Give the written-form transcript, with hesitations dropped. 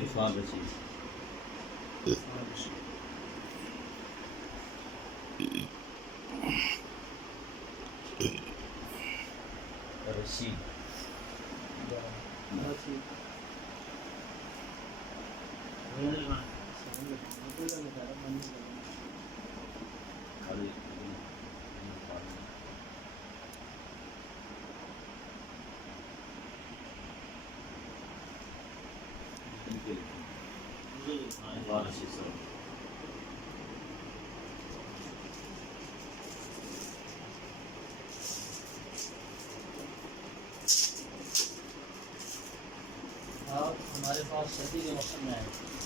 इरफान रशीद। रशीद आप हमारे पास सर्दी के मौसम में आए